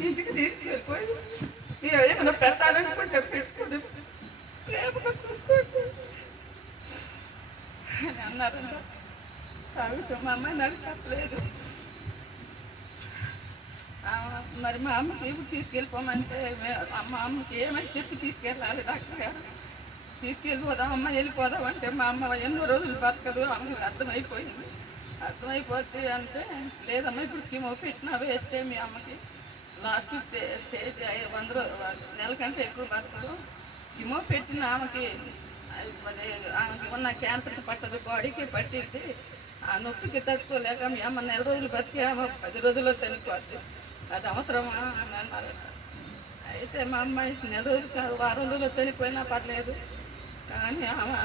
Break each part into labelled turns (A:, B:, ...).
A: ఇంటికి తీసుకెళ్ళిపోయి ఏమైనా పెడతాడనుకుంటే పెట్టుకుని ప్రేమగా చూసుకోండి. అని అన్నారు తాగుతూ మా అమ్మాయి నాకు చెప్పలేదు. మరి మా అమ్మకి ఇప్పుడు తీసుకెళ్ళిపోమంటే మా అమ్మకి ఏమని చెప్పి తీసుకెళ్ళాలి డాక్టర్ గారు? తీసుకెళ్ళిపోదాం అమ్మ వెళ్ళిపోదాం అంటే మా అమ్మ ఎన్నో రోజులు బతకదు అమ్మకి అర్థమైపోయింది. అర్థమైపోతే అంటే లేదమ్మా ఇప్పుడు కిమో పెట్టినా వేస్తే మీ అమ్మకి. లాస్ట్ స్టేజ్ అయ్యే వంద రోజు నెల కంటే ఎక్కువ బతకదు కిమో పెట్టిన ఆమెకి. అది ఆమెకి ఉన్న క్యాన్సర్కి పట్టదు బాడీకి పట్టింది ఆ నొప్పికి తట్టుకోలేక మీ అమ్మ నెల రోజులు బతికి ఆమె పది రోజుల్లో చనిపోద్ది. అది అవసరమా అని అన్నారు. అయితే మా అమ్మాయి నెల రోజులు కాదు వారం రోజుల్లో చనిపోయినా పర్లేదు. కానీ ఆమె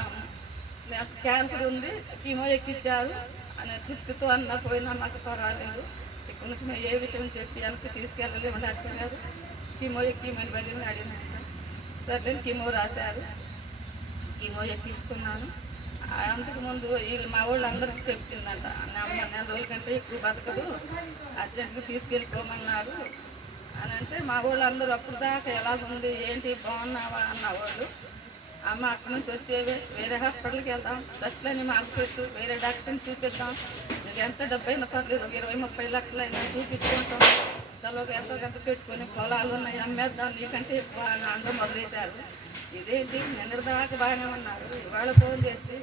A: నాకు క్యాన్సర్ ఉంది కీమో ఎక్కించారు అనే తృప్తితో అన్న పోయినా మాకు పర్వాలేదు. ఇక్కడ ఏ విషయం చెప్పి వెనక్కి తీసుకెళ్ళలేము డాక్టర్ అంటున్నారు కీమో ఎక్కిమని బదిలీ అడిగినట్టు సరే కీమో రాశారు. కీమో ఎక్కించుకున్నాను. అంతకుముందు వీళ్ళు మా వాళ్ళు చెప్పిందంట అమ్మ నెల రోజుల కంటే ఎక్కువ బతకదు. అర్జెంట్గా తీసుకెళ్ళిపోమన్నారు. అని అంటే మా వాళ్ళు అందరూ అప్పుడు దాకా ఎలాగుంది ఏంటి బాగున్నావా? అన్నవాళ్ళు. అమ్మ అక్కడి నుంచి వచ్చేవి వేరే హాస్పిటల్కి వెళ్దాం. టెస్ట్లని మాకు పెట్టు. వేరే డాక్టర్ని చూపిద్దాం. ఎంత డబ్బు అయినా పర్లేదు ఇరవై ముప్పై లక్షలు అయినా చూపించుకుంటాం. తలోకి ఎంతో గంట పెట్టుకొని పొలాలు ఉన్నాయి అమ్మేద్దాం నీకంటే బాగా అందరూ మొదలెట్టారు. ఇదేంటి? నిన్న దాకా బాగానే ఉన్నారు. ఇవాళ ఫోన్ చేసి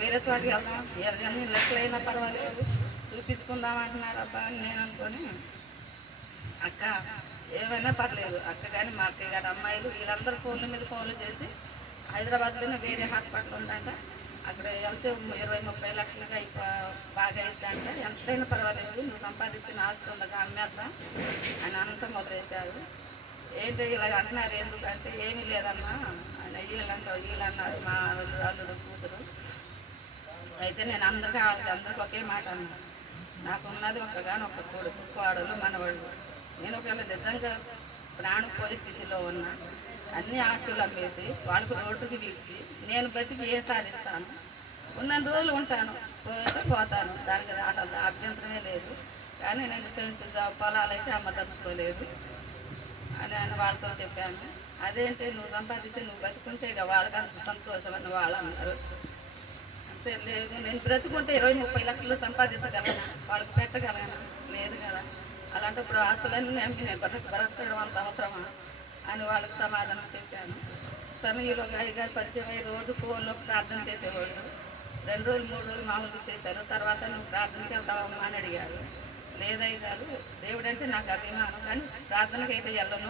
A: వేరే చోటుకి వెళ్దాం. ఎన్ని లెక్కలు అయినా పర్వాలేదు. చూపించుకుందాం అంటున్నారు అబ్బా అని నేను అనుకొని అక్క ఏమైనా పర్లేదు. అక్క కానీ మా అక్కయ్య గారు అమ్మాయిలు వీళ్ళందరూ ఫోన్ల మీద ఫోన్లు చేసి హైదరాబాద్లోనే వేరే హాస్పిటల్ ఉందంట. అక్కడ వెళ్తే ఇరవై ముప్పై లక్షలుగా అయిపో బాగా అవుతుందంట ఎంతైనా పర్వాలేదు నువ్వు సంపాదించిన ఆస్తి ఉండగా అమ్మేద్దాం అని అంతా మొదలెట్టారు. ఏంటో ఇలా అంటున్నారు ఎందుకంటే ఏమీ లేదమ్మా అని వీళ్ళంతా వీళ్ళు అన్నారు మా అల్లుడు అల్లుడు కూతురు. అయితే నేను అందరికీ వాళ్ళకి అందరికి ఒకే మాట అన్నాను నాకు ఉన్నది ఒక్కగాని ఒక కొడుకు కోడలు మనవాళ్ళు. నేను ఒకవేళ నిజంగా ప్రాణ స్థితిలో ఉన్నా అన్ని ఆస్తులు అమ్మేసి వాళ్ళకు రోడ్డుకి వీచి నేను బతికి ఏ సాధిస్తాను ఉన్న రోజులు ఉంటాను పోతే పోతాను. దానికి అసలు అభ్యంతరమే లేదు. కానీ నేను సెంటు జాబ్ అయితే అమ్మ తలుచుకోలేదు అని వాళ్ళతో చెప్పాను. అదేంటి? నువ్వు సంపాదించి నువ్వు బతుకుంటే ఇక వాళ్ళకి అంత సంతోషం అని వాళ్ళు అన్నారు. అంతే లేదు. నేను బ్రతుకుంటే ఇరవై ముప్పై లక్షలు సంపాదించగలను. వాళ్ళకి పెట్టగలను. లేదు కదా. అలాంటప్పుడు ఆస్తులన్నీ అమ్మి నేను బతక బ్రతకడం అంత అవసరమా? అని వాళ్ళకి సమాధానం చెప్పాను. సరే ఈలోగా అయ్యగారు పరిచయం అయ్యి రోజు ఫోన్లో ప్రార్థన చేసేవాళ్ళు. రెండు రోజులు మూడు రోజులు మామూలుగా చేశారు. తర్వాత నువ్వు ప్రార్థనకి వెళ్తావమ్మా అని అడిగారు. లేదయ్య దేవుడంటే దేవుడు అంటే నాకు అభిమానం కానీ ప్రార్థనకి అయితే వెళ్ళను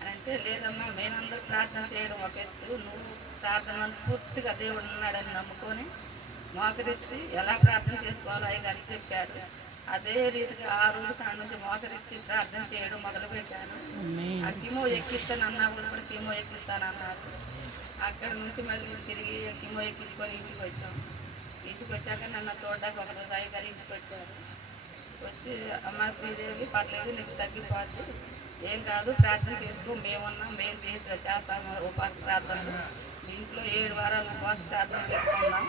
A: అని అంటే లేదమ్మా మేమందరూ ప్రార్థన చేయడం ఒక ఎత్తు. నువ్వు ప్రార్థన పూర్తిగా దేవుడు ఉన్నాడని నమ్ముకొని మోకరించి ఎలా ప్రార్థన చేసుకోవాలో అయ్య చెప్పారు. అదే రీతిగా ఆ రోజు కాడ నుంచి మోకరించి ప్రార్థన చేయడం మొదలుపెట్టాను. ఆ కిమో ఎక్కిస్తాను అన్నప్పుడు కూడా కిమో ఎక్కిస్తాను అన్నారు అక్కడ నుంచి మళ్ళీ తిరిగి కిమో ఎక్కించుకొని ఇంటికి వచ్చాం. ఇంటికి వచ్చాక నన్ను చూడడానికి ఒక రోజు అయ్య గారి ఇంటికి వచ్చారు. వచ్చి అమ్మ శ్రీదేవి పర్లేదు నీకు తగ్గిపోద్ది ఏం కాదు ప్రార్థన చేసుకో మేమున్నాం మేము చేసి చేస్తాము ఉపాస ప్రార్థనలు. ఇంట్లో ఏడు వారాలు ఉపవాస ప్రార్థన చేసుకున్నాం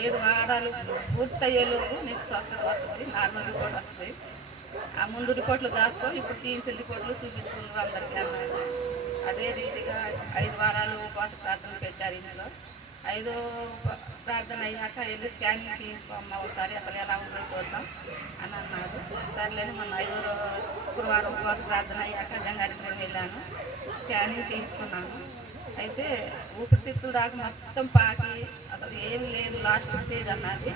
A: ఏడు వారాలు పూర్తయ్యేలోపు నీకు స్వస్థత వస్తుంది నార్మల్ రిపోర్ట్ వస్తుంది. ఆ ముందు రిపోర్ట్లు దాచుకో ఇప్పుడు తీయించిన రిపోర్ట్లు చూపించుకుందాం అందరికీ అన్నారు. అదే రీతిగా ఐదు వారాలు ఉపవాస ప్రార్థన పెట్టారు ఇంట్లో ఐదో ప్రార్థన అయ్యాక వెళ్ళి స్కానింగ్ తీసుకోమ్మా ఒకసారి అసలు ఎలా ఉంటుందో చూద్దాం అని అన్నారు. సర్లేని మొన్న ఐదో శుక్రవారం ఉపవాస ప్రార్థన అయ్యాక గంగారెడ్డి వెళ్ళాను. స్కానింగ్ తీసుకున్నాను. అయితే ఊపిరితిత్తులు దాకా మొత్తం పాకి అసలు ఏమి లేదు లాస్ట్ స్టేజ్ అన్నది.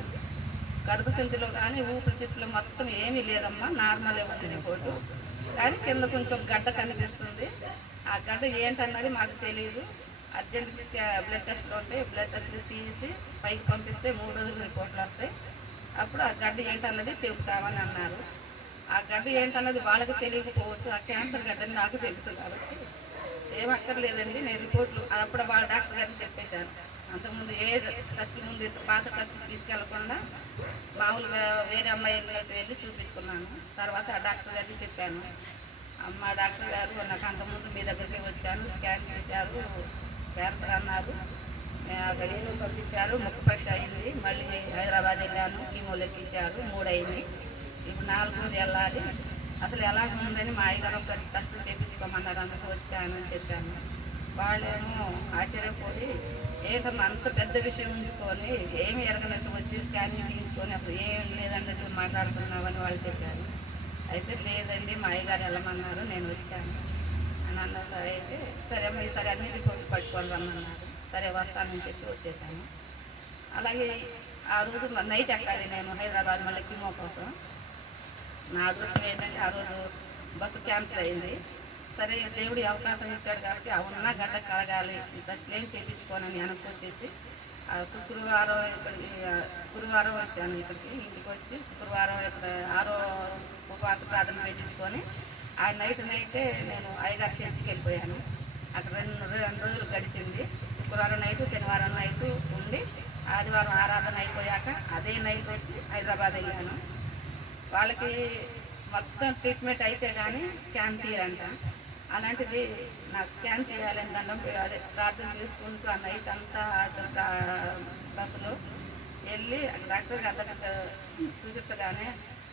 A: గర్భసంచిలో కానీ ఊపిరితిత్తులు మొత్తం ఏమీ లేదమ్మా నార్మలే ఉంది రిపోర్టు. కానీ కింద కొంచెం గడ్డ కనిపిస్తుంది. ఆ గడ్డ ఏంటన్నది మాకు తెలియదు అర్జెంట్ బ్లడ్ టెస్ట్లు ఉంటే బ్లడ్ టెస్ట్లు తీసి పైకి పంపిస్తే మూడు రోజులు రిపోర్ట్లు వస్తాయి. అప్పుడు ఆ గడ్డ ఏంటన్నది చెబుతామని అన్నారు. ఆ గడ్డ ఏంటన్నది వాళ్ళకి తెలియకపోవచ్చు. ఆ క్యాన్సర్ గడ్డని నాకు తెలుసు కాబట్టి. ఏమక్కర్లేదండి నేను రిపోర్ట్లు అప్పుడు వాళ్ళ డాక్టర్ గారిని చెప్పేశాను. అంతకుముందు ఏ టెస్ట్ ముందు పాత టెస్ట్ తీసుకెళ్ళకుండా మామూలుగా వేరే అమ్మాయిలు వెళ్ళి చూపించుకున్నాను. తర్వాత ఆ డాక్టర్ గారికి చెప్పాను. అమ్మ డాక్టర్ గారు నాకు అంతకుముందు మీ దగ్గరికి వచ్చాను స్కాన్ చేశారు క్యాన్సర్ అన్నారు. నేను ఏదో పంపించారు ముక్కు పరీక్ష అయింది. మళ్ళీ హైదరాబాద్ వెళ్ళాను కీమోలకి ఇచ్చారు మూడు అయింది ఇప్పుడు నాలుగు రోజులు వెళ్ళాలి. అసలు ఎలా ఉందని మా అయ్యగారు ఒక టెస్ట్ చేయించుకోమన్నారు అందుకు వచ్చాను అని చెప్పాను. వాళ్ళేమో ఆశ్చర్యపోయి ఏంటమ్మా అంత పెద్ద విషయం ఉంచుకొని ఏమి ఎరగనట్టు వచ్చి స్కానింగ్ తీసుకొని అసలు ఏం లేదన్నట్టు మాట్లాడుతున్నామని వాళ్ళు చెప్పారు. అయితే లేదండి మా అయ్యగారు వెళ్ళమన్నారు నేను వచ్చాను. అని అన్నారు. సరే అయితే సరే అమ్మ ఈసారి అన్ని రిపోర్ట్లు పట్టుకొని సరే వస్తానని చెప్పి వచ్చేసాను. అలాగే ఆ రోజు నైట్ ఎక్కాలి నేను హైదరాబాద్ మళ్ళీ కిమో కోసం. నా అదృష్టం ఏంటంటే ఆ రోజు బస్సు క్యాన్సిల్ అయింది. సరే దేవుడు అవకాశం ఇచ్చాడు కాబట్టి ఆ ఉన్న గడ్డ కలగాలి. ఫస్ట్ ఏం చేయించుకోనని అనుకొచ్చేసి వచ్చేసి ఆ శుక్రవారం ఇక్కడికి గురువారం వచ్చాను ఇక్కడికి ఇంటికి వచ్చి శుక్రవారం ఇక్కడ ఆరో ఉపవాస ప్రార్థన పెట్టించుకొని ఆ నైట్ నైటే నేను అయ్యగారి చర్చికి వెళ్ళిపోయాను. అక్కడ రెండు రెండు రోజులు గడిచింది. శుక్రవారం నైట్ శనివారం నైట్ ఉండి ఆదివారం ఆరాధన అయిపోయాక అదే నైట్ వచ్చి హైదరాబాద్ వెళ్ళాను. వాళ్ళకి మొత్తం ట్రీట్మెంట్ అయితే కానీ స్కాన్ తీయాలంట అలాంటిది నాకు స్కాన్ తీయాలని దండం అదే ప్రార్థన చేసుకుంటూ ఆ నైట్ అంతా బస్సులో వెళ్ళి డాక్టర్ గారి దగ్గర చూపించగానే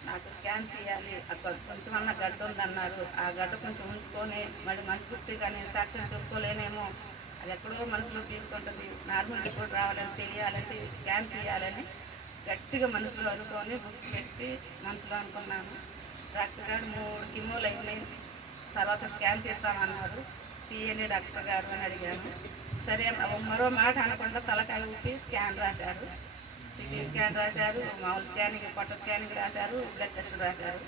A: నాకు స్కాన్ తీయాలి అక్కడ కొంచెం అన్న గడ్డ ఉందన్నారు. ఆ గడ్డ కొంచెం ఉంచుకొని మళ్ళీ మనస్ఫూర్తిగా నేను సాక్ష్యం చెప్పుకోలేనేమో. అది ఎక్కడో మనసులో పీలుకుంటుంది నార్మల్ రిపోర్ట్ రావాలని తెలియాలంటే స్కాన్ తీయాలని గట్టిగా మనసులో అనుకొని బుక్స్ పెట్టి మనసులో అనుకున్నాను. డాక్టర్ గారు మూడు కిమోలు అయినాయి తర్వాత స్కాన్ చేస్తామన్నారు. తీయని డాక్టర్ గారు అని అడిగాను. సరే మరో మాట అనకుండా తలకాయ ఊపి స్కాన్ రాశారు. సిటీ స్కాన్ రాశారు మామూలు స్కానింగ్ పొట్ట స్కానింగ్ రాశారు బ్లడ్ టెస్ట్ రాశారు.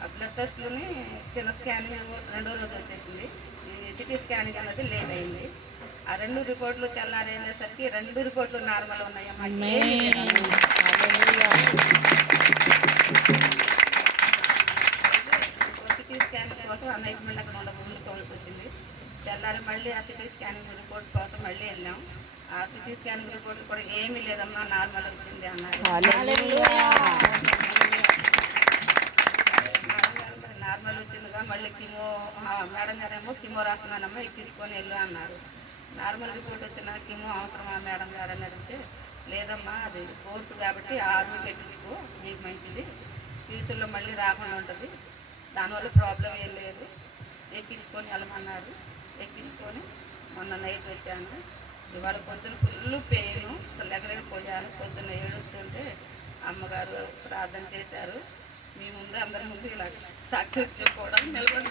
A: ఆ బ్లడ్ టెస్ట్లోని చిన్న స్కానింగ్ రెండో రోజు వచ్చేసింది. సిటీ స్కానింగ్ అనేది లేట్ అయింది. ఆ రెండు రిపోర్ట్లు తెల్లారేసరికి రెండు రిపోర్ట్లు నార్మల్ ఉన్నాయమ్మా. తెల్లారి మళ్ళీ ఆ సిటీ స్కానింగ్ రిపోర్ట్ కోసం మళ్ళీ వెళ్ళాం. ఆ సిటీ స్కానింగ్ రిపోర్ట్ కూడా ఏమీ లేదమ్మా నార్మల్ వచ్చింది అన్నారు. నార్మల్ వచ్చిందిగా మళ్ళీ కిమో మేడం గారేమో కిమో రాస్తున్నానమ్మా ఎక్కించుకొని వెళ్ళు అన్నారు. నార్మల్ రిపోర్ట్ వచ్చిన కిమో అవసరమా మేడం గారు అని అడిగితే లేదమ్మా అది కోర్సు కాబట్టి ఆరు పెట్టించుకో నీకు మంచిది. ఫ్యూచర్లో మళ్ళీ రాకుండా ఉంటుంది. దానివల్ల ప్రాబ్లం ఏం లేదు. ఎక్కించుకొని వెళ్ళమన్నారు. ఎక్కించుకొని మొన్న నైట్ వచ్చాను ఇవాళ పొద్దున ఫుల్ పెయిన్ అసలు ఎక్కడికి పోయాను? పొద్దున్న ఏడుస్తుంటే అమ్మగారు ప్రార్థన చేశారు. మీ ముందు అందరి ముందు ఇలా సాక్షి చెప్పుకోవడానికి నిలబడి